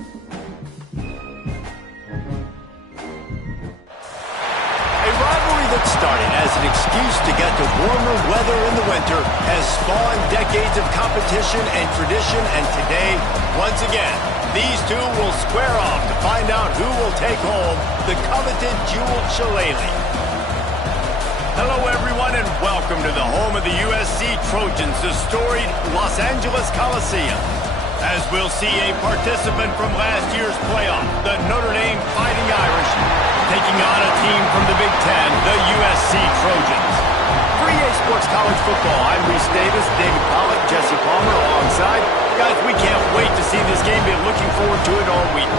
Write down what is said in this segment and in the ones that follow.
A rivalry that started as an excuse to get to warmer weather in the winter has spawned decades of competition and tradition, and today, once again, these two will square off to find out who will take home the coveted jeweled shillelagh. Hello, everyone, and welcome to the home of the USC Trojans, the storied Los Angeles Coliseum. As we'll see a participant from last year's playoff, the Notre Dame Fighting Irish, taking on a team from the Big Ten, the USC Trojans. For EA Sports College Football, I'm Reese Davis, David Pollack, Jesse Palmer alongside. Guys, we can't wait to see this game. Been looking forward to it all week.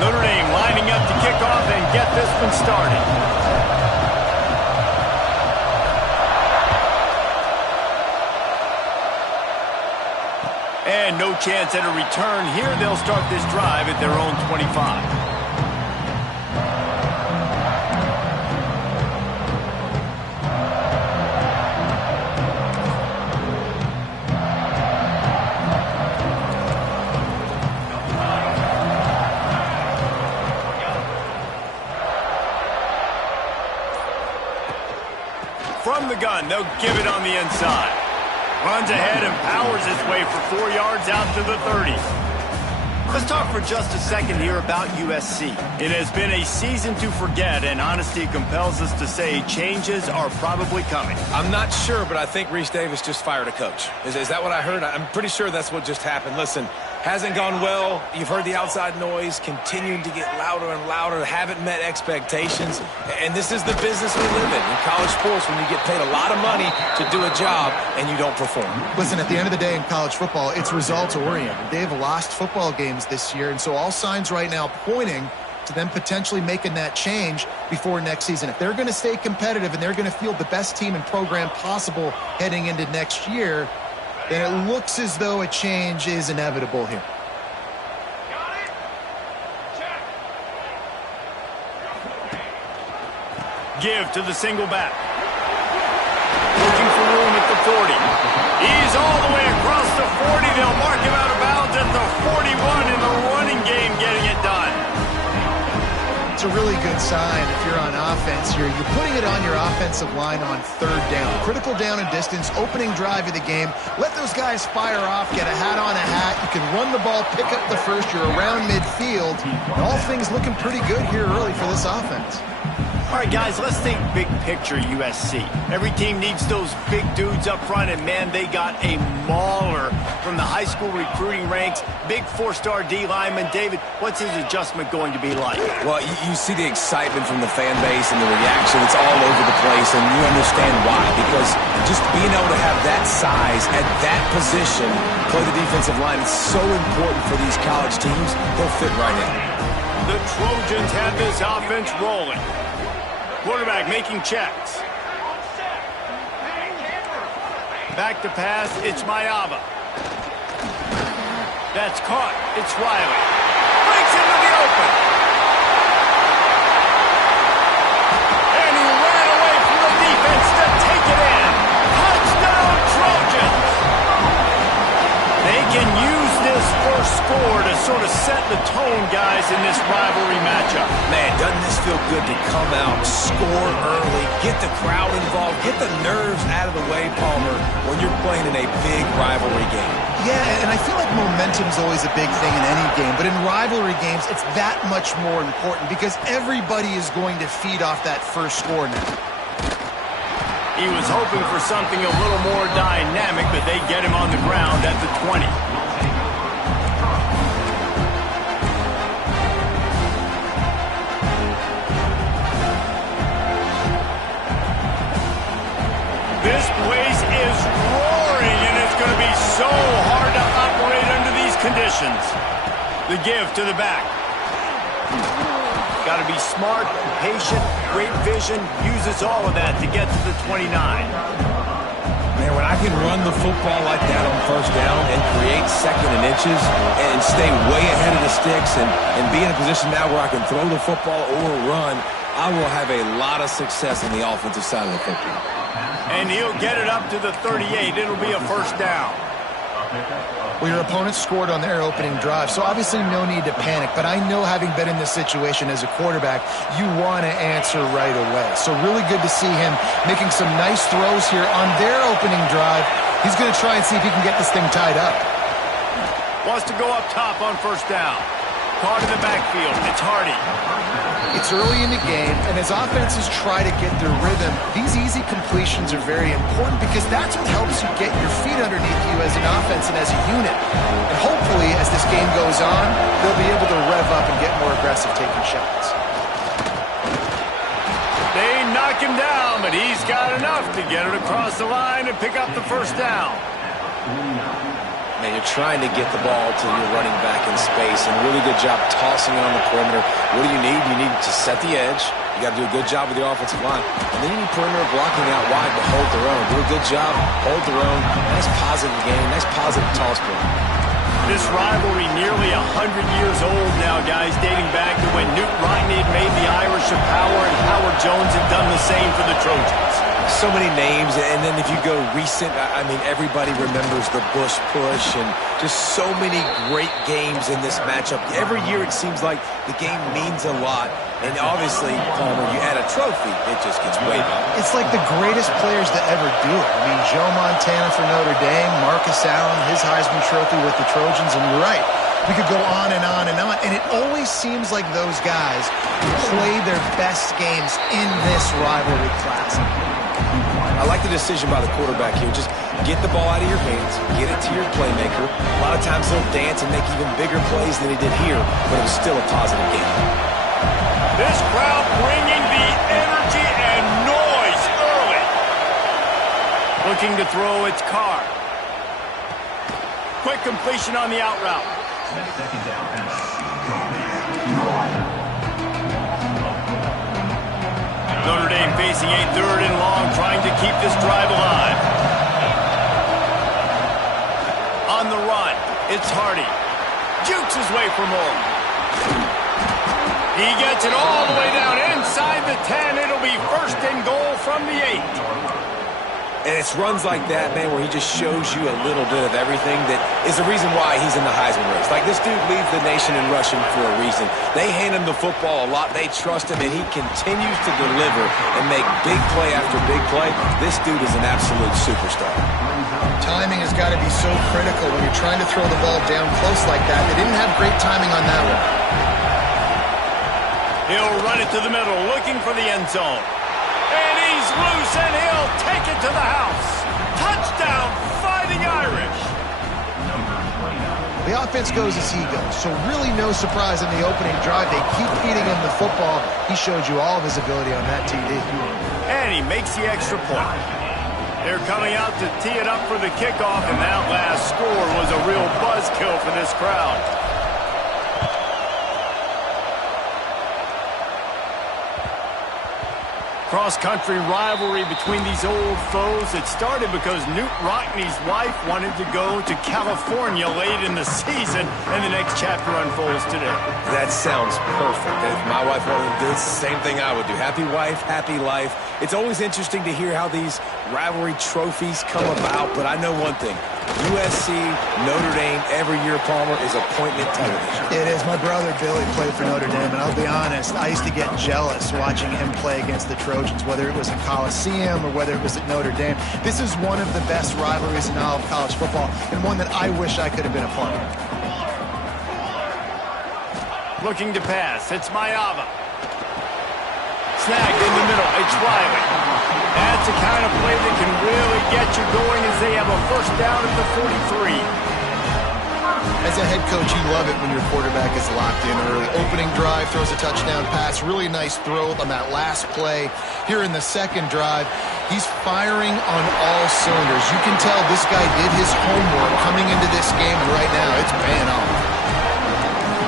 Notre Dame lining up to kick off and get this one started. And no chance at a return here. They'll start this drive at their own 25. From the gun, they'll give it on the inside. Runs ahead and powers his way for 4 yards out to the 30. Let's talk for just a second here about USC. It has been a season to forget, and honesty compels us to say changes are probably coming. I'm not sure, but I think Reese Davis just fired a coach. Is that what I heard? I'm pretty sure that's what just happened. Listen, hasn't gone well. You've heard the outside noise, continuing to get louder and louder, haven't met expectations. And this is the business we live in college sports, when you get paid a lot of money to do a job and you don't perform. Listen, at the end of the day in college football, it's results-oriented. They've lost football games this year, and so all signs right now pointing to them potentially making that change before next season. If they're going to stay competitive and they're going to field the best team and program possible heading into next year, then it looks as though a change is inevitable here. Give to the single back. Looking for room at the 40. He's all the way across the 40. They'll mark him out of bounds at the 41 in the running game, getting it done. It's a really good sign if you're on offense here. You're putting it on your offensive line on third down. Critical down and distance, opening drive of the game. Let those guys fire off, get a hat on a hat. You can run the ball, pick up the first. You're around midfield. And all things looking pretty good here early for this offense. All right, guys, let's think big picture USC. Every team needs those big dudes up front, and, man, they got a mauler from the high school recruiting ranks. Big four-star D lineman. David, what's his adjustment going to be like? Well, you see the excitement from the fan base and the reaction. It's all over the place, and you understand why. Because just being able to have that size at that position, play the defensive line, is so important for these college teams. He'll fit right in. The Trojans have this offense rolling. Quarterback making checks. Back to pass, it's Mayava. That's caught, it's Riley. Breaks into the open. And he ran away from the defense to take it in. Touchdown, Trojans! They can use this first score to sort of set the tone, guys, in this rivalry matchup. Man, doesn't this feel good to come out, score early, get the crowd involved, get the nerves out of the way, Palmer, when you're playing in a big rivalry game? Yeah, and I feel like momentum's always a big thing in any game, but in rivalry games, it's that much more important because everybody is going to feed off that first score now. He was hoping for something a little more dynamic, but they get him on the ground at the 20. This place is roaring, and it's going to be so hard to operate under these conditions. The give to the back. Got to be smart, patient, great vision, uses all of that to get to the 29. Man, when I can run the football like that on first down and create second and inches and stay way ahead of the sticks and be in a position now where I can throw the football or run, I will have a lot of success on the offensive side of the football. And he'll get it up to the 38. It'll be a first down. Well, your opponent scored on their opening drive, so obviously no need to panic. But I know, having been in this situation as a quarterback, you want to answer right away. So really good to see him making some nice throws here on their opening drive. He's going to try and see if he can get this thing tied up. Wants to go up top on first down. Caught in the backfield. It's Hardy. It's early in the game, and as offenses try to get their rhythm, these easy completions are very important because that's what helps you get your feet underneath you as an offense and as a unit. And hopefully, as this game goes on, they'll be able to rev up and get more aggressive taking shots. They knock him down, but he's got enough to get it across the line and pick up the first down. Man, you're trying to get the ball to your running back in space, and really good job tossing it on the perimeter. What do you need? You need to set the edge. You got to do a good job with the offensive line. And then you need perimeter blocking out wide to hold their own. Do a good job, hold their own. Nice positive game, nice positive toss play. This rivalry nearly 100 years old now, guys, dating back to when Newt Rockne had made the Irish a power and Howard Jones had done the same for the Trojans. So many names, and then if you go recent, I mean, everybody remembers the Bush push and just so many great games in this matchup. Every year it seems like the game means a lot, and obviously, Palmer, you add a trophy, it just gets way better. It's like the greatest players to ever do it. I mean, Joe Montana for Notre Dame, Marcus Allen, his Heisman Trophy with the Trojans, and you're right. We could go on and on and on, and it always seems like those guys play their best games in this rivalry classic. I like the decision by the quarterback here. Just get the ball out of your hands, get it to your playmaker. A lot of times he'll dance and make even bigger plays than he did here, but it was still a positive game. This crowd bringing the energy and noise early. Looking to throw, it's Carr. Quick completion on the out route. Notre Dame facing a 3rd and long, trying to keep this drive alive. On the run, it's Hardy. Jukes his way for more. He gets it all the way down inside the 10. It'll be 1st and goal from the 8. And it's runs like that, man, where he just shows you a little bit of everything that is the reason why he's in the Heisman race. Like, this dude leads the nation in rushing for a reason. They hand him the football a lot. They trust him, and he continues to deliver and make big play after big play. This dude is an absolute superstar. Timing has got to be so critical when you're trying to throw the ball down close like that. They didn't have great timing on that one. He'll run it to the middle, looking for the end zone. And he's loose, and he'll take it to the house. Touchdown, Fighting Irish. The offense goes as he goes, so really no surprise in the opening drive. They keep feeding him the football. He showed you all of his ability on that TD. And he makes the extra point. They're coming out to tee it up for the kickoff, and that last score was a real buzzkill for this crowd. Cross-country rivalry between these old foes. It started because Newt Rockne's wife wanted to go to California late in the season, and the next chapter unfolds today. That sounds perfect. If my wife wanted to do the same thing I would do. Happy wife, happy life. It's always interesting to hear how these rivalry trophies come about, but I know one thing. USC, Notre Dame, every year, Palmer, is appointment television. It is. My brother Billy played for Notre Dame, and I'll be honest, I used to get jealous watching him play against the Trojans, whether it was at Coliseum or whether it was at Notre Dame. This is one of the best rivalries in all of college football, and one that I wish I could have been a part of. Looking to pass, it's Mayava. Snagged in the middle, it's Riley. That's the kind of play that can really get you going as they have a first down at the 43. As a head coach, you love it when your quarterback is locked in early. Opening drive, throws a touchdown pass. Really nice throw on that last play. Here in the second drive, he's firing on all cylinders. You can tell this guy did his homework coming into this game, and right now it's paying off.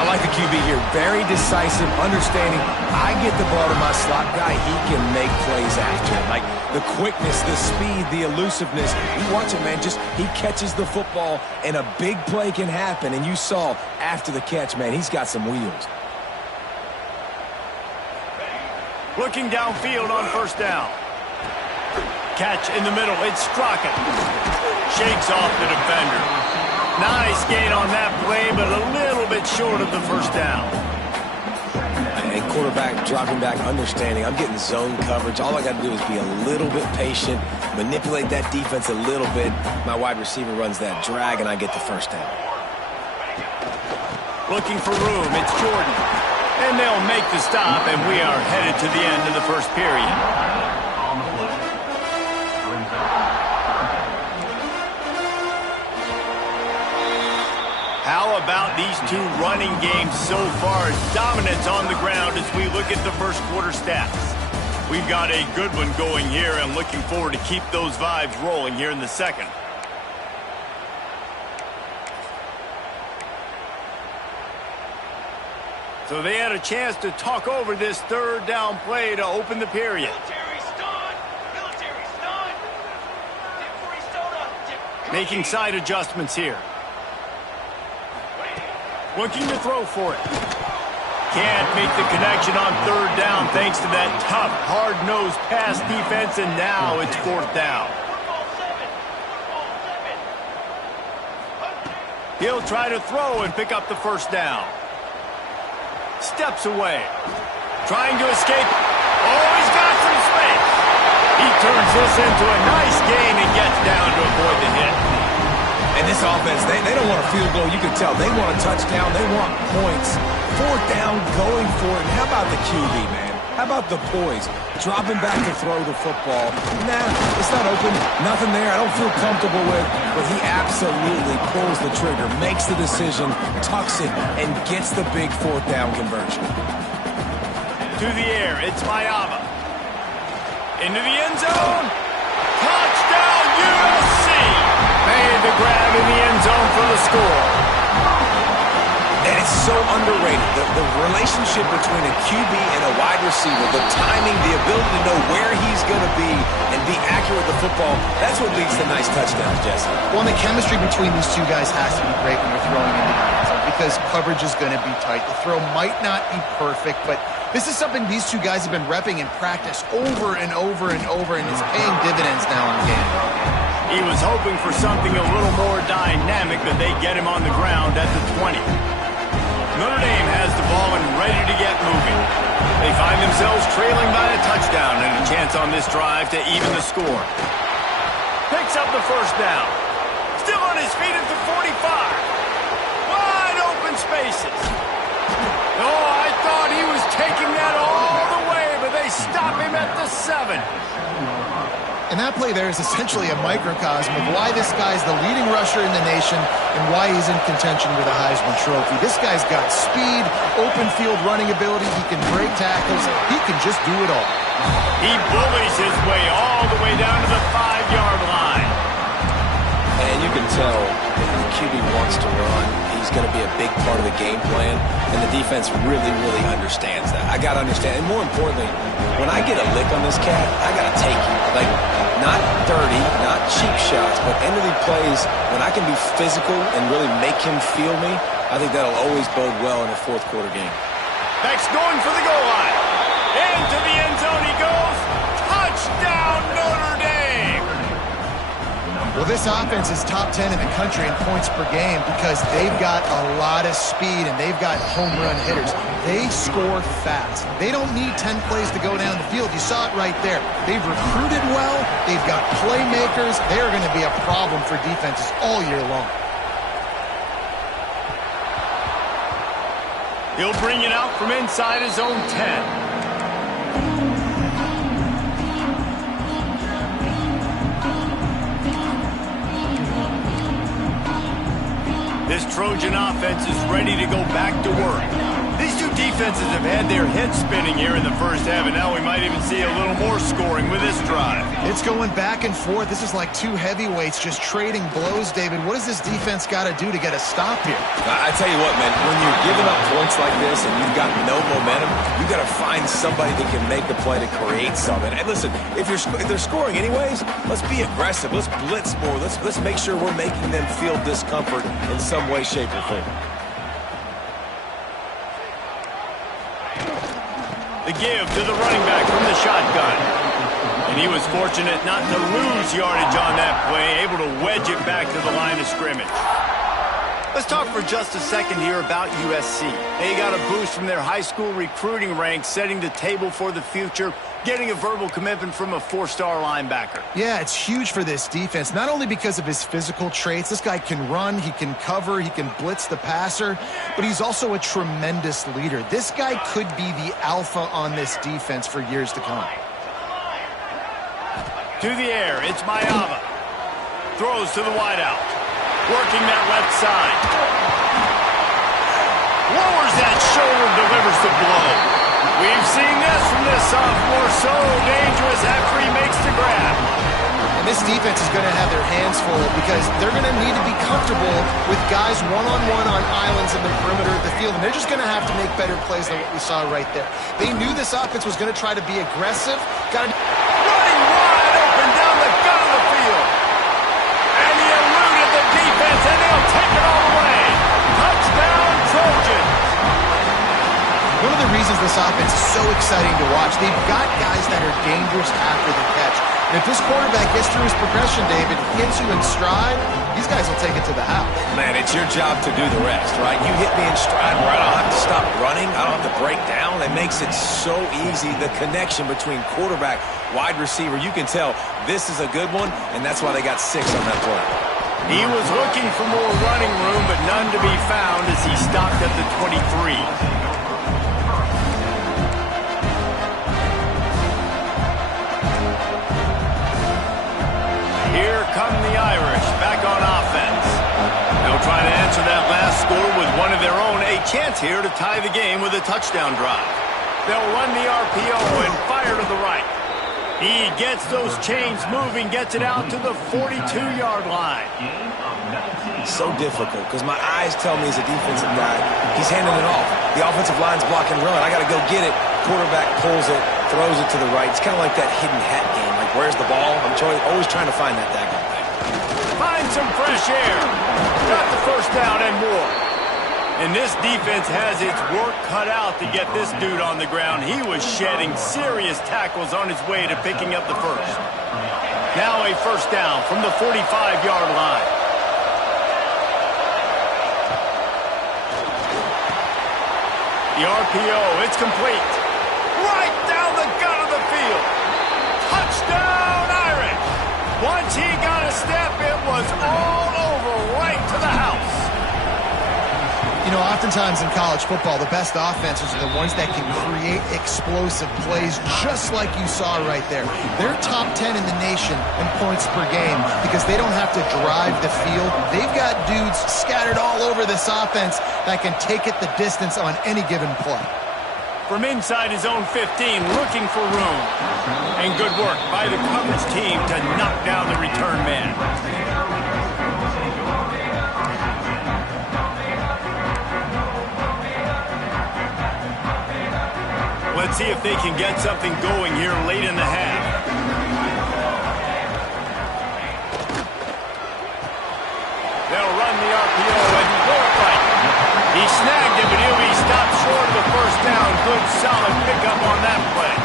I like the QB here. Very decisive, understanding. I get the ball to my slot guy. He can make plays after it. Like the quickness, the speed, the elusiveness. You watch it, man. Just he catches the football, and a big play can happen. And you saw after the catch, man, he's got some wheels. Looking downfield on first down. Catch in the middle. It's Straka. Shakes off the defender. Nice gain on that play, but a little bit short of the first down. And quarterback dropping back, understanding. I'm getting zone coverage. All I got to do is be a little bit patient, manipulate that defense a little bit. My wide receiver runs that drag, and I get the first down. Looking for room. It's Jordan. And they'll make the stop, and we are headed to the end of the first period. How about these two running games so far? Dominance on the ground as we look at the first quarter stats. We've got a good one going here and looking forward to keep those vibes rolling here in the second. So they had a chance to talk over this third down play to open the period. Making side adjustments here. Looking to throw for it. Can't make the connection on third down thanks to that tough, hard-nosed pass defense, and now it's fourth down. He'll try to throw and pick up the first down. Steps away. Trying to escape. Oh, he's got some space. He turns this into a nice gain and gets down to avoid the hit. And this offense, they don't want a field goal. You can tell they want a touchdown. They want points. Fourth down, going for it. And how about the QB, man? How about the poise? Dropping back to throw the football. Nah, it's not open. Nothing there I don't feel comfortable with. But he absolutely pulls the trigger, makes the decision, tucks it, and gets the big fourth down conversion. To the air, it's Mayava. Into the end zone. Touchdown, USC! Made the grab in the end zone for the score. And it's so underrated. The relationship between a QB and a wide receiver, the timing, the ability to know where he's going to be and be accurate with the football, that's what leads to nice touchdowns, Jesse. Well, and the chemistry between these two guys has to be great when you're throwing into the end zone because coverage is going to be tight. The throw might not be perfect, but this is something these two guys have been repping in practice over and over and over, and it's paying dividends now in the game. He was hoping for something a little more dynamic, but they get him on the ground at the 20. Notre Dame has the ball and ready to get moving. They find themselves trailing by a touchdown and a chance on this drive to even the score. Picks up the first down. Still on his feet at the 45. Wide open spaces. Oh, I thought he was taking that all the way, but they stop him at the 7. And that play there is essentially a microcosm of why this guy's the leading rusher in the nation and why he's in contention with a Heisman Trophy. This guy's got speed, open field running ability. He can break tackles. He can just do it all. He bullies his way all the way down to the 5-yard line. And you can tell the QB wants to run. He's going to be a big part of the game plan, and the defense really, really understands that. I got to understand, and more importantly, when I get a lick on this cat, I got to take it. Like, not dirty, not cheap shots, but end-of-the plays, when I can be physical and really make him feel me, I think that'll always bode well in a fourth quarter game. Beck's going for the goal line. Into the end zone he goes. Touchdown, Notre Dame! Well, this offense is top 10 in the country in points per game because they've got a lot of speed and they've got home run hitters. They score fast. They don't need 10 plays to go down the field. You saw it right there. They've recruited well. They've got playmakers. They're going to be a problem for defenses all year long. He'll bring it out from inside his own 10. This Trojan offense is ready to go back to work. These two defenses have had their heads spinning here in the first half, and now we might even see a little more scoring with this drive. It's going back and forth. This is like two heavyweights just trading blows, David. What does this defense got to do to get a stop here? I tell you what, man, when you're giving up points like this and you've got no momentum, you got to find somebody that can make the play to create something. And listen, if they're scoring anyways, let's be aggressive. Let's blitz more. Let's make sure we're making them feel discomfort in some way, shape, or form. The give to the running back from the shotgun. And he was fortunate not to lose yardage on that play, able to wedge it back to the line of scrimmage. Let's talk for just a second here about USC. They got a boost from their high school recruiting ranks, setting the table for the future, getting a verbal commitment from a four-star linebacker. Yeah, it's huge for this defense, not only because of his physical traits. This guy can run, he can cover, he can blitz the passer, but he's also a tremendous leader. This guy could be the alpha on this defense for years to come. To the air, it's Mayava. Throws to the wideout. Working that left side. Lowers that shoulder, delivers the blow. We've seen this from this sophomore, so dangerous after he makes the grab. And this defense is going to have their hands full because they're going to need to be comfortable with guys one-on-one on islands in the perimeter of the field, and they're just going to have to make better plays than what we saw right there. They knew this offense was going to try to be aggressive. Running wide open down the gut of the field. And he eluded the defense, and they'll take it all the way. Touchdown, Trojans. One of the reasons this offense is so exciting to watch, they've got guys that are dangerous after the catch. And if this quarterback gets through his progression, David, hits you in stride, these guys will take it to the house. Man, it's your job to do the rest, right? You hit me in stride where I don't have to stop running. I don't have to break down. It makes it so easy. The connection between quarterback, wide receiver, you can tell this is a good one, and that's why they got 6 on that play. He was looking for more running room, but none to be found as he stopped at the 23. Here come the Irish, back on offense. They'll try to answer that last score with one of their own. A chance here to tie the game with a touchdown drive. They'll run the RPO and fire to the right. He gets those chains moving, gets it out to the 42-yard line. So difficult because my eyes tell me as a defensive guy, he's handing it off. The offensive line's blocking run. I got to go get it. Quarterback pulls it, throws it to the right. It's kind of like that hidden hat game. Like, where's the ball? I'm always trying to find that daggone thing. Find some fresh air. Got the first down and more. And this defense has its work cut out to get this dude on the ground. He was shedding serious tackles on his way to picking up the first. Now a first down from the 45-yard line. The RPO, it's complete. Right down the gut of the field. Touchdown, Irish. Once he got a step, it was all over, right to the house. You know, oftentimes in college football, the best offenses are the ones that can create explosive plays, just like you saw right there. They're top 10 in the nation in points per game because they don't have to drive the field. They've got dudes scattered all over this offense that can take it the distance on any given play. From inside his own 15, looking for room. And good work by the coverage team to knock down the return man. Let's see if they can get something going here late in the half. They'll run the RPO and go it right. He snagged it, but he'll be stopped short of the first down. Good, solid pickup on that play.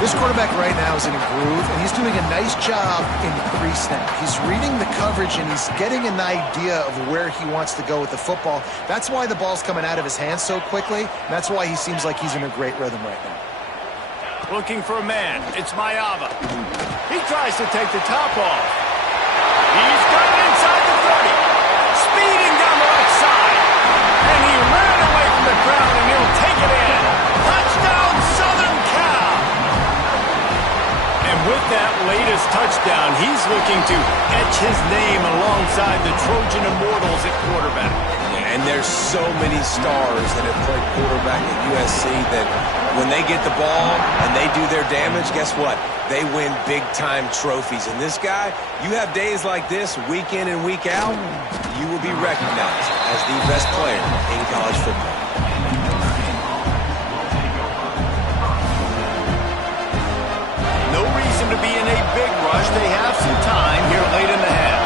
This quarterback right now is in a groove, and he's doing a nice job in pre-snap. He's reading the coverage, and he's getting an idea of where he wants to go with the football. That's why the ball's coming out of his hands so quickly, and that's why he seems like he's in a great rhythm right now. Looking for a man. It's Mayava. He tries to take the top off. He's got it inside the 30. Speeding down the right side. And he ran away from the crowd, and he'll take it in. Touchdown, Southern Cal. And with that latest touchdown, he's looking to etch his name alongside the Trojan Immortals at quarterback. And there's so many stars that have played quarterback at USC that when they get the ball and they do their damage, guess what? They win big-time trophies. And this guy, you have days like this, week in and week out, you will be recognized as the best player in college football. No reason to be in a big rush. They have some time here late in the half.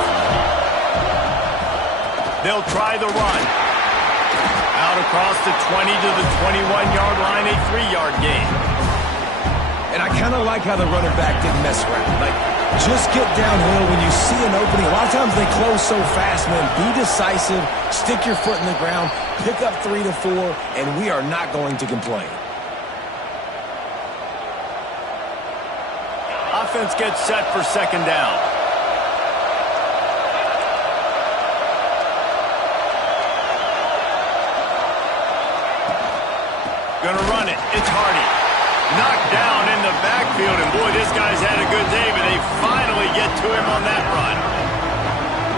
They'll try the run. Out across the 20 to the 21-yard line, a 3-yard gain. And I kind of like how the running back didn't mess around. Like, just get downhill when you see an opening. A lot of times they close so fast, man. Be decisive, stick your foot in the ground, pick up 3 to 4, and we are not going to complain. Offense gets set for second down. Gonna run it. It's Hardy. Knocked down in the backfield, and boy, this guy's had a good day, but they finally get to him on that run.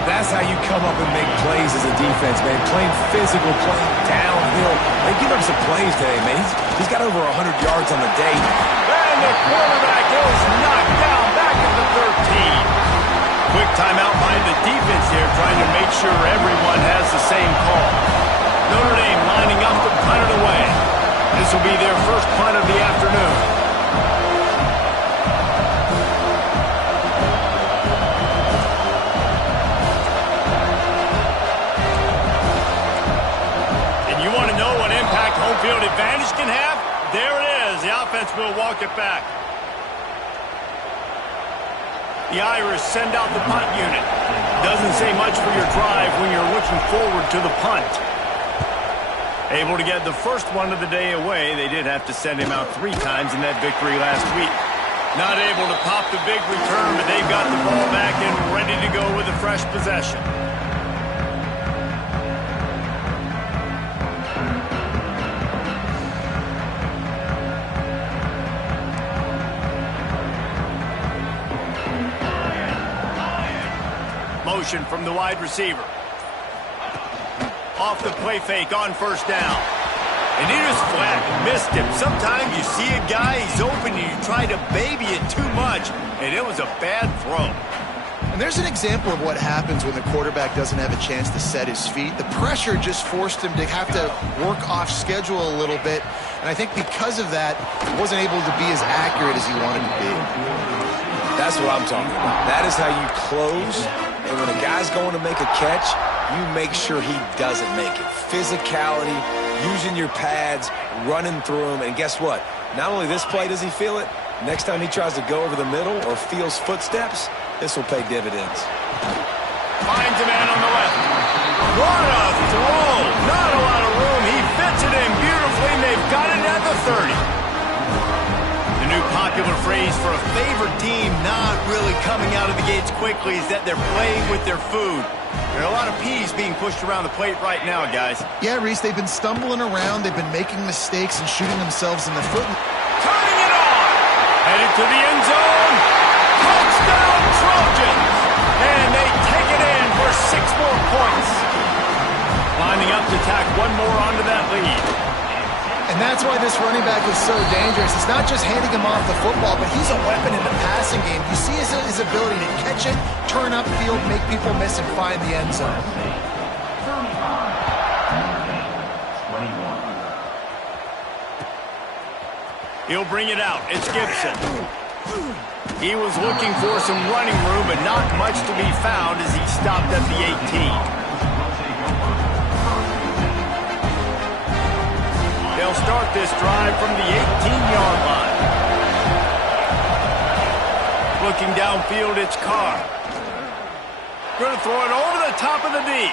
That's how you come up and make plays as a defense, man. Playing physical, playing downhill. They give up some plays today, man. He's got over 100 yards on the day. And the quarterback is knocked down back at the 13. Quick timeout by the defense here, trying to make sure everyone has the same call. Notre Dame lining up to punt it away. This will be their first punt of the afternoon. And you want to know what impact home field advantage can have? There it is. The offense will walk it back. The Irish send out the punt unit. Doesn't say much for your drive when you're looking forward to the punt. Able to get the first one of the day away. They did have to send him out 3 times in that victory last week. Not able to pop the big return, but they've got the ball back and ready to go with a fresh possession. Motion from the wide receiver. Off the play fake on first down. And he just flat missed him. Sometimes you see a guy, he's open, and you try to baby it too much, and it was a bad throw. And there's an example of what happens when the quarterback doesn't have a chance to set his feet. The pressure just forced him to have to work off schedule a little bit. And I think because of that, he wasn't able to be as accurate as he wanted to be. That's what I'm talking about. That is how you close. And when a guy's going to make a catch, you make sure he doesn't make it. Physicality, using your pads, running through him. And guess what? Not only this play does he feel it, next time he tries to go over the middle or feels footsteps, this will pay dividends. Finds a man on the left. What a throw! Not a lot of room. He fits it in beautifully, and they've got it at the 30. The new popular phrase for a favorite team not really coming out of the gates quickly is that they're playing with their food. There are a lot of peas being pushed around the plate right now, guys. Yeah, Reese, they've been stumbling around. They've been making mistakes and shooting themselves in the foot. Turning it on! Headed to the end zone. Touchdown, Trojans! And they take it in for 6 more points. Lining up to tack one more onto that lead. And that's why this running back is so dangerous. It's not just handing him off the football, but he's a weapon in the passing game. You see his ability to catch it, turn upfield, make people miss, and find the end zone. He'll bring it out. It's Gibson. He was looking for some running room, but not much to be found as he stopped at the 18. They'll start this drive from the 18-yard line. Looking downfield, it's Carr. Going to throw it over the top of the D.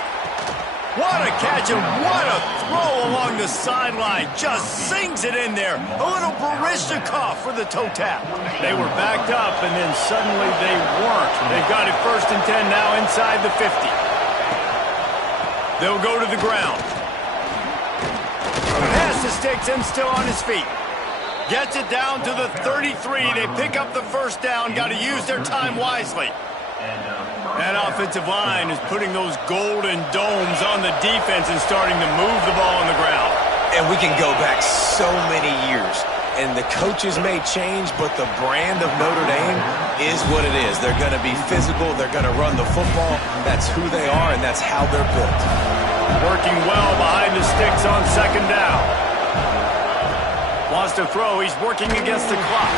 What a catch and what a throw along the sideline. Just sings it in there. A little Baryshnikov for the toe tap. They were backed up, and then suddenly they weren't. They've got it 1st and 10 now inside the 50. They'll go to the ground. Pass to Sticks, still on his feet. Gets it down to the 33. They pick up the first down. Got to use their time wisely. That offensive line is putting those golden domes on the defense and starting to move the ball on the ground. And we can go back so many years. And the coaches may change, but the brand of Notre Dame is what it is. They're going to be physical. They're going to run the football. That's who they are, and that's how they're built. Working well behind the sticks on second down. Wants to throw. He's working against the clock.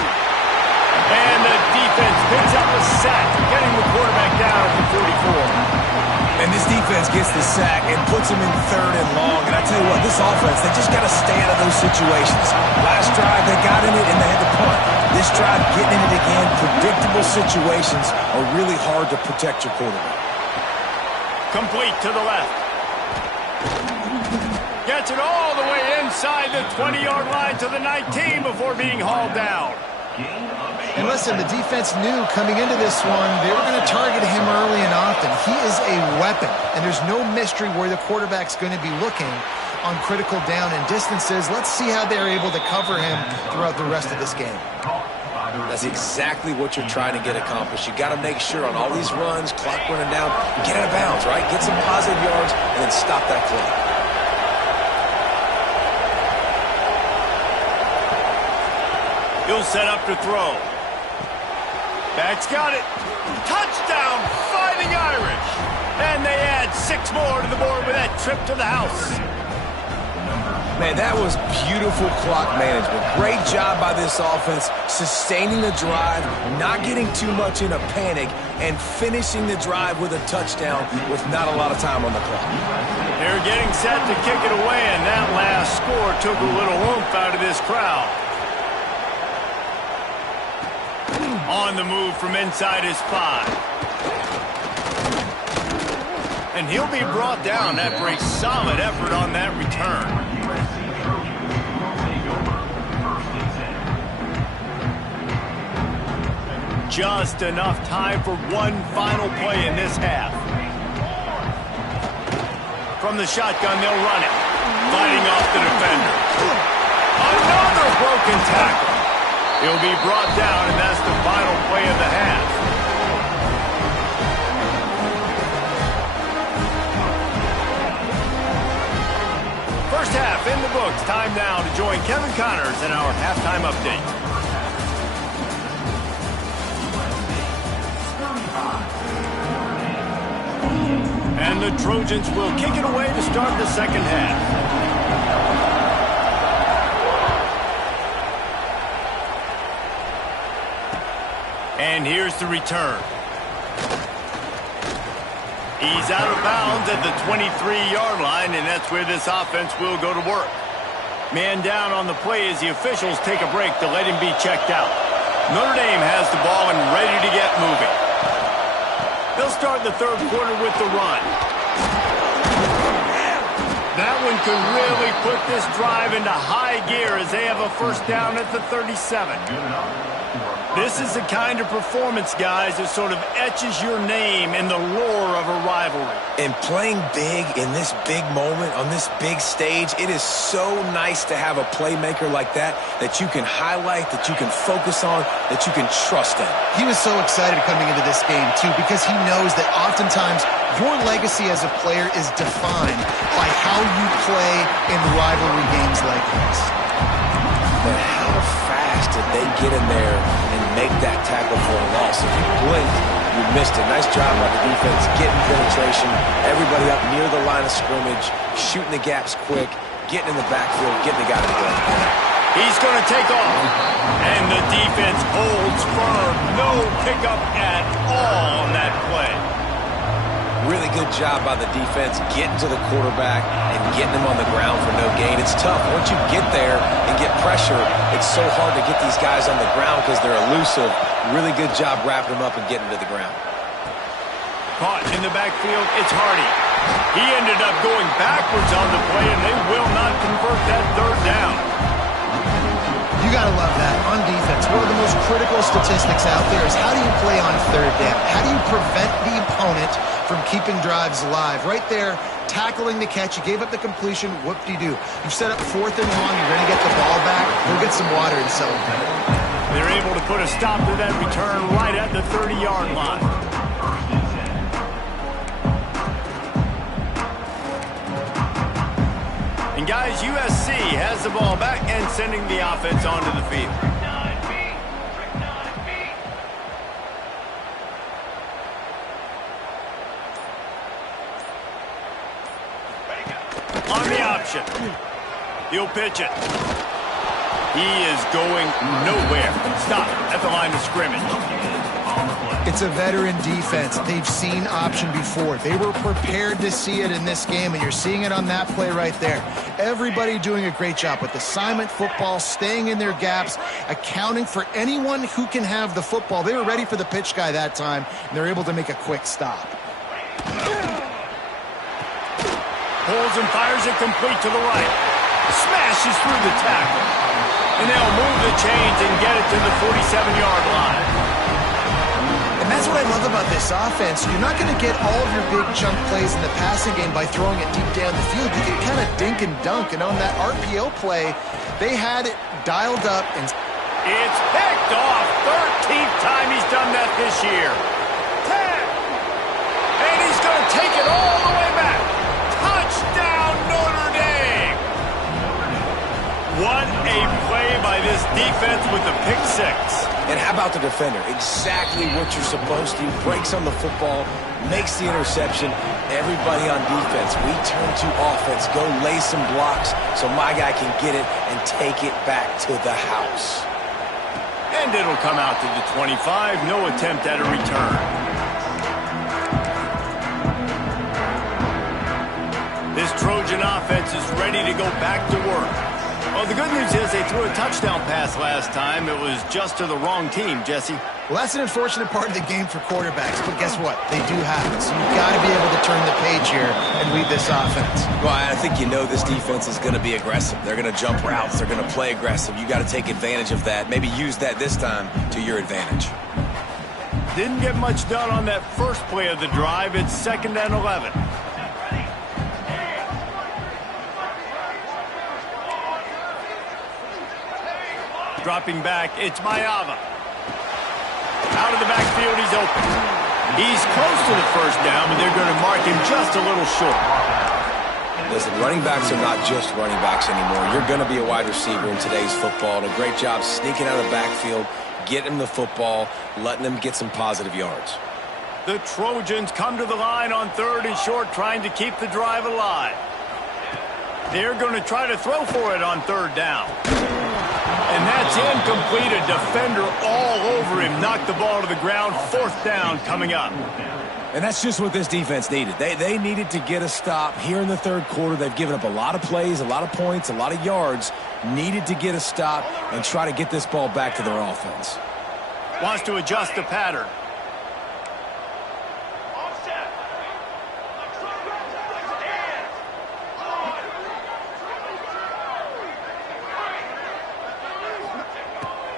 And the defense picks up a sack, getting the quarterback down at the 44. And this defense gets the sack and puts him in third and long. And I tell you what, this offense, they just got to stay out of those situations. Last drive, they got in it and they had to punt. This drive, getting in it again, predictable situations are really hard to protect your quarterback. Complete to the left. Gets it all the way inside the 20-yard line to the 19 before being hauled down. And listen, the defense knew coming into this one, they were going to target him early and often. He is a weapon, and there's no mystery where the quarterback's going to be looking on critical down and distances. Let's see how they're able to cover him throughout the rest of this game. That's exactly what you're trying to get accomplished. You got to make sure on all these runs, clock running down, get out of bounds, right? Get some positive yards, and then stop that clock. He'll set up to throw. Back's got it. Touchdown, Fighting Irish. And they add 6 more to the board with that trip to the house. Man, that was beautiful clock management. Great job by this offense, sustaining the drive, not getting too much in a panic, and finishing the drive with a touchdown with not a lot of time on the clock. They're getting set to kick it away, and that last score took a little oomph out of this crowd. On the move from inside his 5. And he'll be brought down after a solid effort on that return. Just enough time for one final play in this half. From the shotgun, they'll run it. Fighting off the defender. Another broken tackle. He'll be brought down, and that's the final play of the half. First half in the books. Time now to join Kevin Connors in our halftime update. And the Trojans will kick it away to start the second half. And here's the return. He's out of bounds at the 23-yard line, and that's where this offense will go to work. Man down on the play as the officials take a break to let him be checked out. Notre Dame has the ball and ready to get moving. They'll start the third quarter with the run. That one could really put this drive into high gear as they have a first down at the 37. This is the kind of performance, guys, that sort of etches your name in the lore of a rivalry. And playing big in this big moment, on this big stage, it is so nice to have a playmaker like that you can highlight, that you can focus on, that you can trust in. He was so excited coming into this game, too, because he knows that oftentimes your legacy as a player is defined by how you play in rivalry games like this. But how fast did they get in there and make that tackle for a loss? If you blinked, you missed it. Nice job by the defense, getting penetration, everybody up near the line of scrimmage, shooting the gaps quick, getting in the backfield, getting the guy to go. He's going to take off. And the defense holds firm. No pickup at all on that play. Really good job by the defense getting to the quarterback and getting him on the ground for no gain. It's tough. Once you get there and get pressure, it's so hard to get these guys on the ground because they're elusive. Really good job wrapping them up and getting to the ground. Caught in the backfield, it's Hardy. He ended up going backwards on the play, and they will not convert that third down. You got to love that on defense. One of the most critical statistics out there is how do you play on third down? How do you prevent the opponent from keeping drives alive? Right there, tackling the catch. You gave up the completion. Whoop-de-doo. You set up fourth and long. You're going to get the ball back. Go get some water and celebrate. They're able to put a stop to that return right at the 30-yard line. And guys, USC has the ball back and sending the offense onto the field. On the option. He'll pitch it. He is going nowhere. Stop at the line of scrimmage. It's a veteran defense. They've seen option before. They were prepared to see it in this game, and you're seeing it on that play right there. Everybody doing a great job with assignment football, staying in their gaps, accounting for anyone who can have the football. They were ready for the pitch guy that time, and they're able to make a quick stop. Pulls and fires it complete to the right. Smashes through the tackle. And they'll move the chains and get it to the 47-yard line. And that's what I love about this offense. You're not going to get all of your big chunk plays in the passing game by throwing it deep down the field. You can kind of dink and dunk. And on that RPO play, they had it dialed up. And it's picked off. 13th time he's done that this year. 10. And he's going to take it all the way back. Touchdown, Notre Dame. What a play by this defense with the pick six. And how about the defender? Exactly what you're supposed to. Breaks on the football, makes the interception. Everybody on defense, we turn to offense. Go lay some blocks so my guy can get it and take it back to the house. And it'll come out to the 25. No attempt at a return. This Trojan offense is ready to go back to work. Well, the good news is they threw a touchdown pass last time. It was just to the wrong team, Jesse. well, that's an unfortunate part of the game for quarterbacks, but guess what? They do have it. So you've got to be able to turn the page here and lead this offense. Well, I think you know this defense is going to be aggressive. They're going to jump routes. They're going to play aggressive. You got to take advantage of that. Maybe use that this time to your advantage. Didn't get much done on that first play of the drive. It's 2nd and 11. Dropping back, it's Mayava. Out of the backfield, he's open. He's close to the first down, but they're going to mark him just a little short. Listen, running backs are not just running backs anymore. You're going to be a wide receiver in today's football. And a great job sneaking out of the backfield, getting him the football, letting him get some positive yards. The Trojans come to the line on 3rd and short, trying to keep the drive alive. They're going to try to throw for it on 3rd down. And that's incomplete. A defender all over him. Knocked the ball to the ground. 4th down coming up. And that's just what this defense needed. They needed to get a stop here in the 3rd quarter. They've given up a lot of plays, a lot of points, a lot of yards. Needed to get a stop and try to get this ball back to their offense. Wants to adjust the pattern.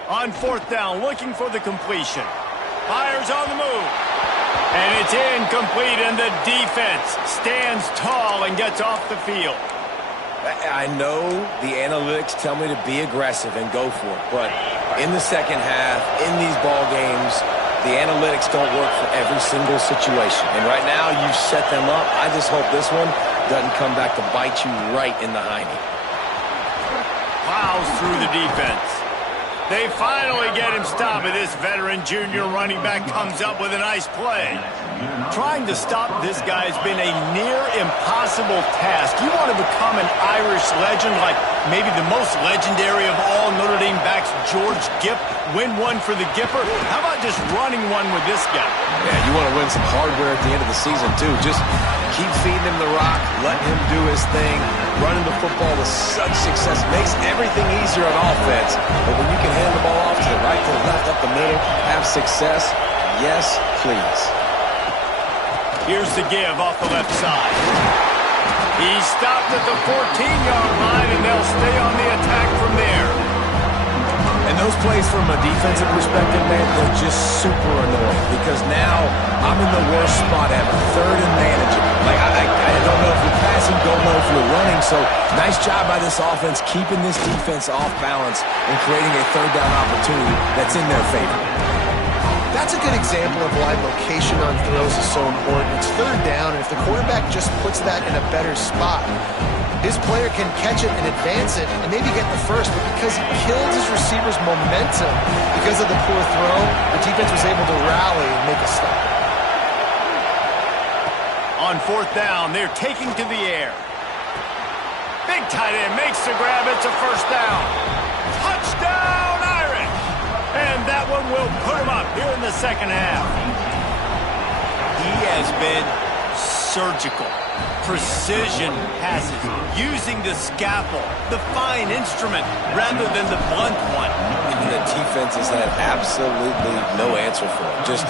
On 4th down, looking for the completion. Fires on the move. And it's incomplete, and the defense stands tall and gets off the field. I know the analytics tell me to be aggressive and go for it, but in the second half, in these ball games, the analytics don't work for every single situation. And right now, you've set them up. I just hope this one doesn't come back to bite you right in the hiney. Plows through the defense. They finally get him stopped, but this veteran junior running back comes up with a nice play. Trying to stop this guy has been a near impossible task. You want to become an Irish legend, like maybe the most legendary of all Notre Dame backs, George Gipp, win one for the Gipper. How about just running one with this guy? Yeah, you want to win some hardware at the end of the season, too. Just keep feeding him the rock, letting him do his thing. Running the football with such success makes everything easier on offense. But when you can hand the ball off to the right, to the left, up the middle, have success, yes, please. Here's the give off the left side. He's stopped at the 14-yard line, and they'll stay on the attack from there. And those plays from a defensive perspective, man, they're just super annoying because now I'm in the worst spot ever, 3rd and manageable. Like, I don't know if you're passing, don't know if you're running, so nice job by this offense keeping this defense off balance and creating a 3rd down opportunity that's in their favor. That's a good example of why location on throws is so important. It's 3rd down, and if the quarterback just puts that in a better spot, his player can catch it and advance it and maybe get the first, but because he killed his receiver's momentum because of the poor throw, the defense was able to rally and make a stop. On fourth down, they're taking to the air. Big tight end makes the grab. It's a first down. Touchdown, Irish! And that one will put him up here in the second half. He has been surgical. Precision passes, using the scalpel, the fine instrument, rather than the blunt one. And the defense has had absolutely no answer for it. Just,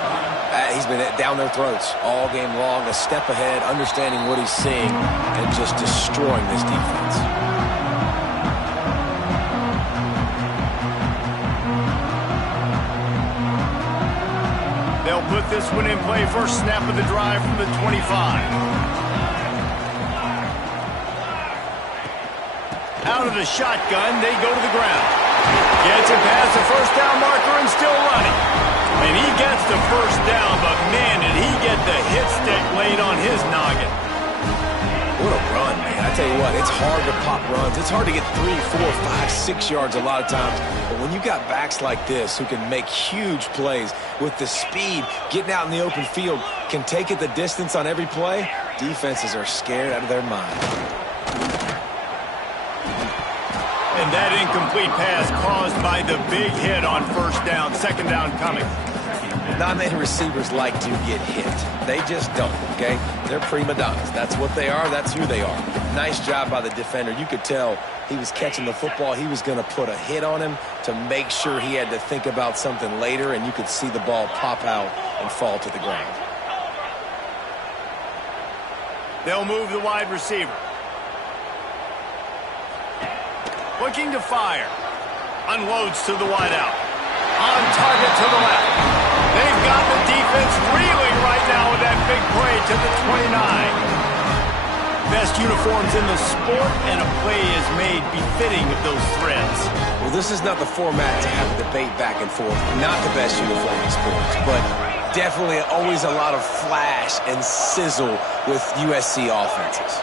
he's been down their throats all game long, a step ahead, understanding what he's seeing, and just destroying this defense. They'll put this one in play. First snap of the drive from the 25. Out of the shotgun, they go to the ground. Gets it past the first down marker and still running. And he gets the first down, but man, did he get the hit stick laid on his noggin. What a run, man. I tell you what, it's hard to pop runs. It's hard to get 3, 4, 5, 6 yards a lot of times. But when you got backs like this who can make huge plays with the speed, getting out in the open field, can take it the distance on every play, defenses are scared out of their mind. And that incomplete pass caused by the big hit on first down. Second down coming. Not many receivers like to get hit. They just don't, okay? They're prima donnas. That's what they are. That's who they are. Nice job by the defender. You could tell he was catching the football. He was going to put a hit on him to make sure he had to think about something later, and you could see the ball pop out and fall to the ground. They'll move the wide receiver. Looking to fire. Unloads to the wideout. On target to the left. They've got the defense reeling right now with that big play to the 29. Best uniforms in the sport, and a play is made befitting of those threads. Well, this is not the format to have a debate back and forth. Not the best uniform in sports, but definitely always a lot of flash and sizzle with USC offenses.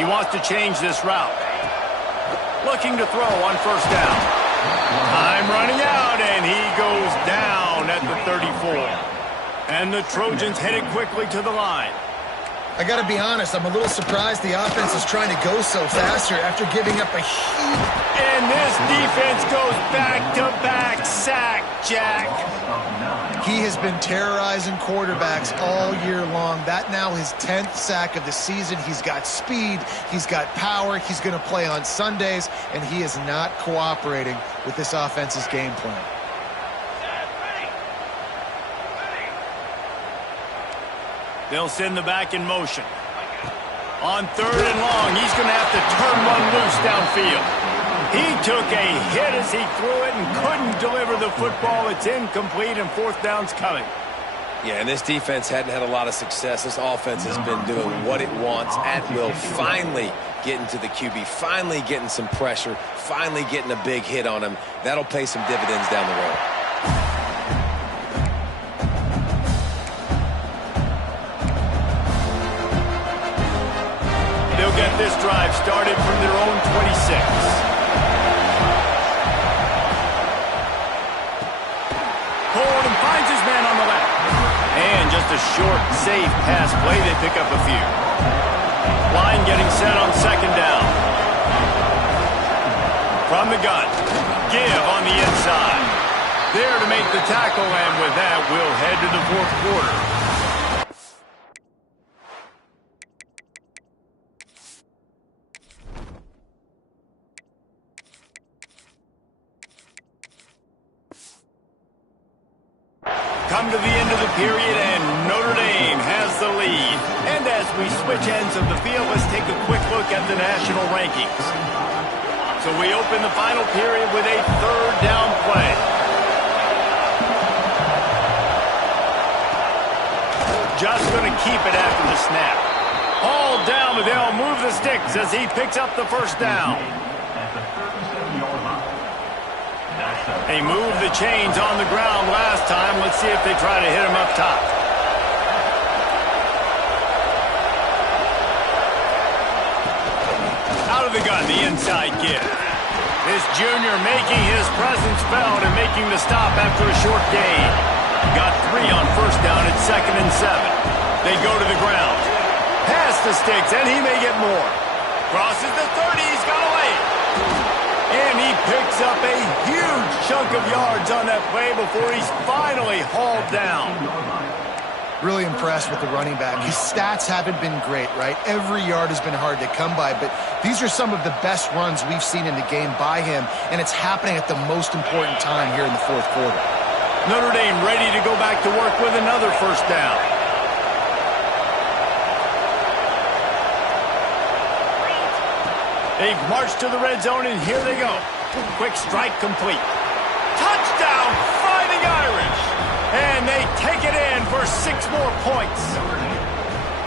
He wants to change this route. Looking to throw on first down. Time running out, and he goes down at the 34. And the Trojans headed quickly to the line. I got to be honest, I'm a little surprised the offense is trying to go so fast here after giving up a huge... And this defense goes back-to-back sack, Jack. He has been terrorizing quarterbacks all year long. That now his 10th sack of the season. He's got speed. He's got power. He's going to play on Sundays, and he is not cooperating with this offense's game plan. They'll send the back in motion. On third and long, he's going to have to turn one loose downfield. He took a hit as he threw it and couldn't deliver the football. It's incomplete, and fourth down's coming. Yeah, and this defense hadn't had a lot of success. This offense has been doing what it wants at will. Finally getting to the QB, finally getting some pressure, finally getting a big hit on him. That'll pay some dividends down the road. They'll get this drive started from their own 26. Pulled and finds his man on the left. And just a short, safe pass play. They pick up a few. Line getting set on second down. From the gun. Give on the inside. There to make the tackle, and with that, we'll head to the fourth quarter. Come to the end of the period, and Notre Dame has the lead. And as we switch ends of the field, let's take a quick look at the national rankings. So we open the final period with a third down play. Just going to keep it after the snap. All down, but they'll move the sticks as he picks up the first down. They moved the chains on the ground last time. Let's see if they try to hit him up top. Out of the gun, the inside give. This junior making his presence felt and making the stop after a short gain. Got 3 on first down at 2nd and 7. They go to the ground. Pass the sticks, and he may get more. Crosses the 30, he's got away. And he picks up a huge chunk of yards on that play before he's finally hauled down. Really impressed with the running back. His stats haven't been great, right? Every yard has been hard to come by, but these are some of the best runs we've seen in the game by him, and it's happening at the most important time here in the 4th quarter. Notre Dame ready to go back to work with another first down. They've marched to the red zone, and here they go. Quick strike complete. Touchdown, Fighting Irish! And they take it in for 6 more points.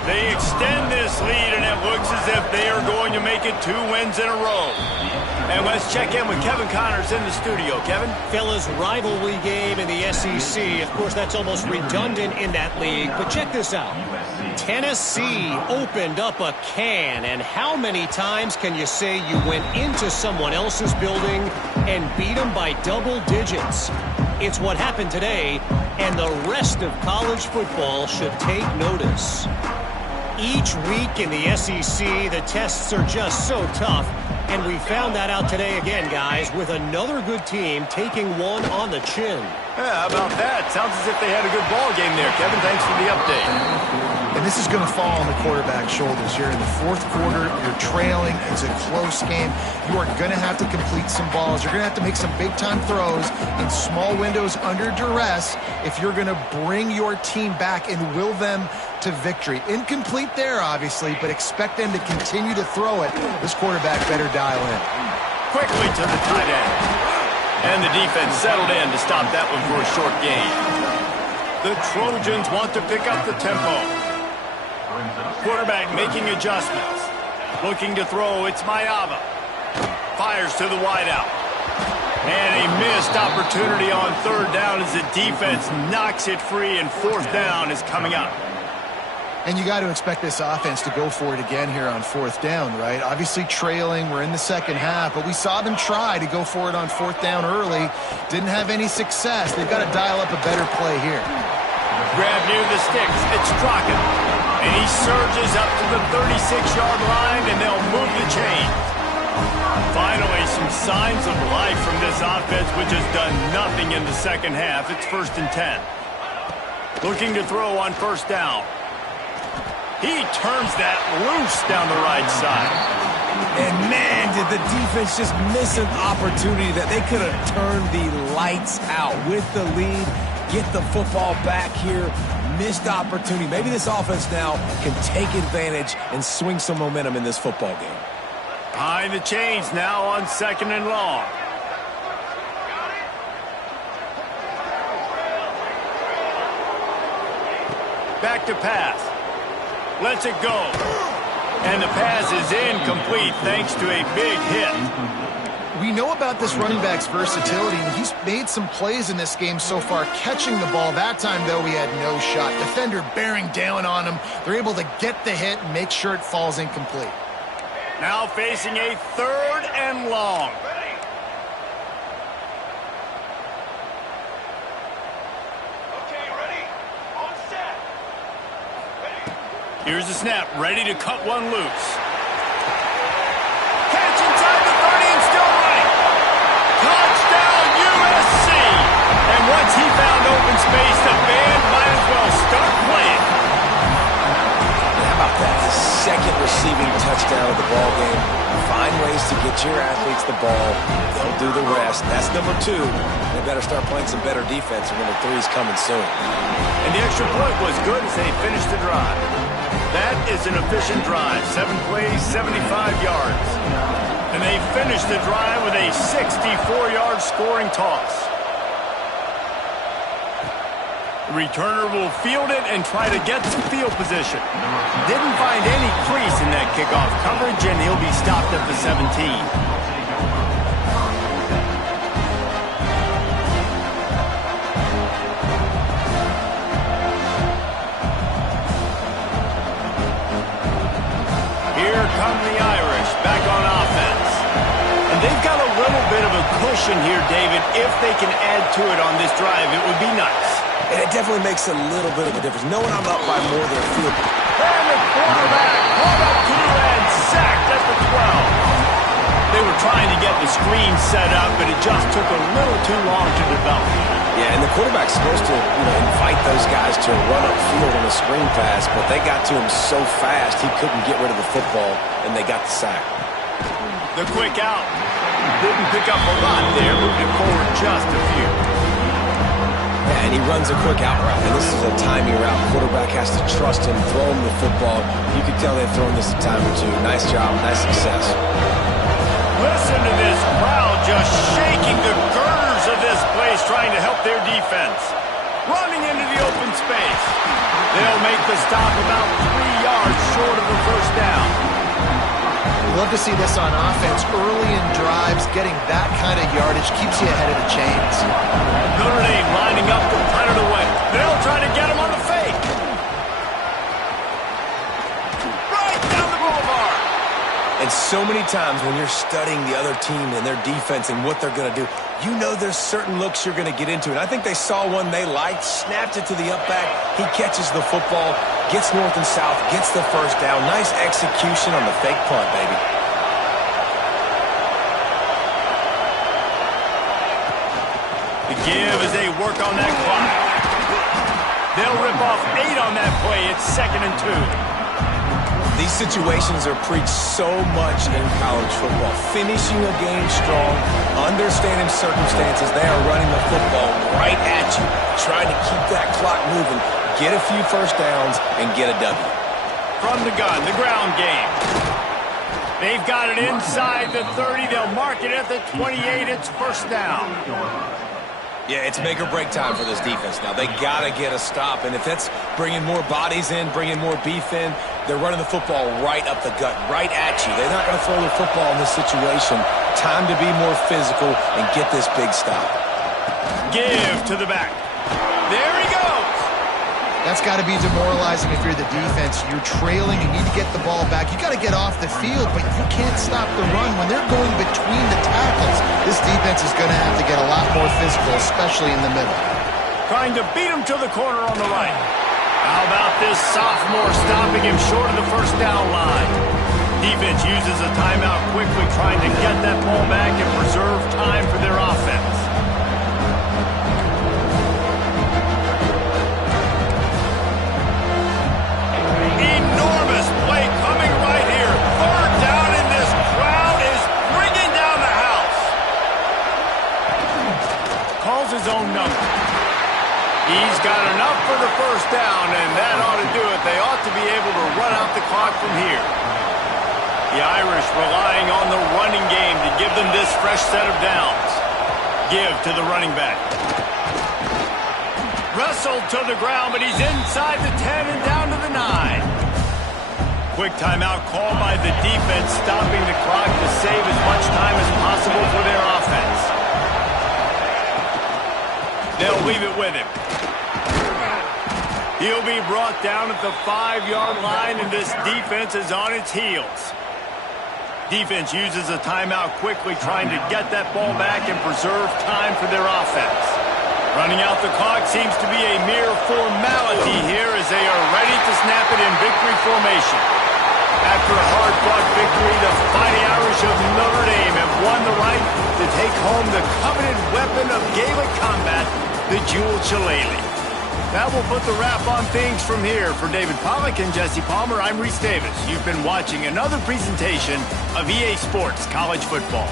They extend this lead, and it looks as if they are going to make it 2 wins in a row. And let's check in with Kevin Connors in the studio. Kevin? Fellas, rivalry game in the SEC. Of course, that's almost redundant in that league. But check this out. Tennessee opened up a can. And how many times can you say you went into someone else's building and beat them by double digits? It's what happened today, and the rest of college football should take notice. Each week in the SEC, the tests are just so tough. And we found that out today again, guys, with another good team taking one on the chin. Yeah, how about that? Sounds as if they had a good ball game there, Kevin. Thanks for the update. And this is going to fall on the quarterback's shoulders. You're in the 4th quarter. You're trailing. It's a close game. You are going to have to complete some balls. You're going to have to make some big-time throws in small windows under duress if you're going to bring your team back and will them to victory. Incomplete there, obviously, but expect them to continue to throw it. This quarterback better dial in. Quickly to the tight end. And the defense settled in to stop that one for a short gain. The Trojans want to pick up the tempo. Quarterback making adjustments. Looking to throw, it's Mayava. Fires to the wideout. And a missed opportunity on 3rd down as the defense knocks it free, and 4th down is coming up. And you got to expect this offense to go for it again here on 4th down, right? Obviously trailing, we're in the 2nd half, but we saw them try to go for it on 4th down early. Didn't have any success. They've got to dial up a better play here. Grab near the sticks. It's Strachan. And he surges up to the 36-yard line, and they'll move the chain. Finally, some signs of life from this offense, which has done nothing in the 2nd half. It's 1st and 10. Looking to throw on 1st down. He turns that loose down the right side. And, man, did the defense just miss an opportunity that they could have turned the lights out with the lead, get the football back here. Missed opportunity. Maybe this offense now can take advantage and swing some momentum in this football game. Behind the chains now on 2nd and long. Back to pass. Lets it go. And the pass is incomplete thanks to a big hit. We know about this running back's versatility, and he's made some plays in this game so far catching the ball. That time, though, he had no shot. Defender bearing down on him. They're able to get the hit and make sure it falls incomplete. Now facing a 3rd and long. Okay, ready? On set. Ready? Here's the snap, ready to cut one loose. Catch inside the 30 and still running. Touchdown USC. And once he found open space, the band might as well start playing. How about that? The 2nd receiving touchdown of the ball game. Find ways to get your athletes the ball. They'll do the rest. That's number 2. They better start playing some better defense, and number 3 is coming soon. And the extra point was good as they finished the drive. That is an efficient drive. 7 plays, 75 yards. And they finished the drive with a 64-yard scoring toss. The returner will field it and try to get some field position. Didn't find any crease in that kickoff coverage, and he'll be stopped at the 17. Come the Irish back on offense. possession here, David. If they can add to it on this drive, it would be nice. And it definitely makes a little bit of a difference. Knowing I'm up by more than a field. And the quarterback caught up to and sacked at the 12. They were trying to get the screen set up, but it just took a little too long to develop. Yeah, and the quarterback's supposed to, invite those guys to run upfield on a screen pass, but they got to him so fast he couldn't get rid of the football, and they got the sack. The quick out. Didn't pick up a lot there, moved it forward just a few. Yeah, and he runs a quick out route, and this is a timing route. Quarterback has to trust him, throw him the football. You can tell they've thrown this a time or two. Nice job, nice success. Listen to this crowd just shaking the girders of this place, trying to help their defense. Running into the open space. They'll make the stop about 3 yards short of the first down. We love to see this on offense. Early in drives, getting that kind of yardage keeps you ahead of the chains. Notre Dame lining up to punt it away. They'll try to get him on the fake. Right down the boulevard. And so many times when you're studying the other team and their defense and what they're going to do, you know there's certain looks you're going to get into. And I think they saw one they liked, snapped it to the up back. He catches the football, gets north and south, gets the first down. Nice execution on the fake punt, baby. The give as they work on that clock. They'll rip off 8 on that play. It's 2nd and 2. These situations are preached so much in college football. Finishing a game strong, understanding circumstances. They are running the football right at you, trying to keep that clock moving, get a few first downs, and get a W. From the gun, the ground game. They've got it inside the 30. They'll mark it at the 28. It's first down. Yeah, it's make or break time for this defense now. They got to get a stop, and if that's bringing more bodies in, bringing more beef in, they're running the football right up the gut, right at you. They're not going to throw the football in this situation. Time to be more physical and get this big stop. Give to the back. There he goes. That's got to be demoralizing if you're the defense. You're trailing, you need to get the ball back. You got to get off the field, but you can't stop the run. When they're going between the tackles, this defense is going to have to get a lot more physical, especially in the middle. Trying to beat him to the corner on the right. How about this sophomore stopping him short of the first down line? Defense uses a timeout quickly, trying to get that ball back and preserve time for their offense. Enormous play coming right here. 3rd down, and this crowd is bringing down the house. Calls his own number. He's got enough for the first down, and that ought to do it. They ought to be able to run out the clock from here. The Irish relying on the running game to give them this fresh set of downs. Give to the running back. Wrestled to the ground, but he's inside the 10 and down to the 9. Quick timeout call by the defense, stopping the clock to save as much time as possible for their offense. They'll leave it with him. He'll be brought down at the 5-yard line, and this defense is on its heels. Defense uses a timeout quickly, trying to get that ball back and preserve time for their offense. Running out the clock seems to be a mere formality here as they are ready to snap it in victory formation. After a hard-fought victory, the Fighting Irish of Notre Dame have won the right to take home the coveted weapon of Gaelic combat, the Jewel Shillelagh. That will put the wrap on things from here. For David Pollack and Jesse Palmer, I'm Reese Davis. You've been watching another presentation of EA Sports College Football.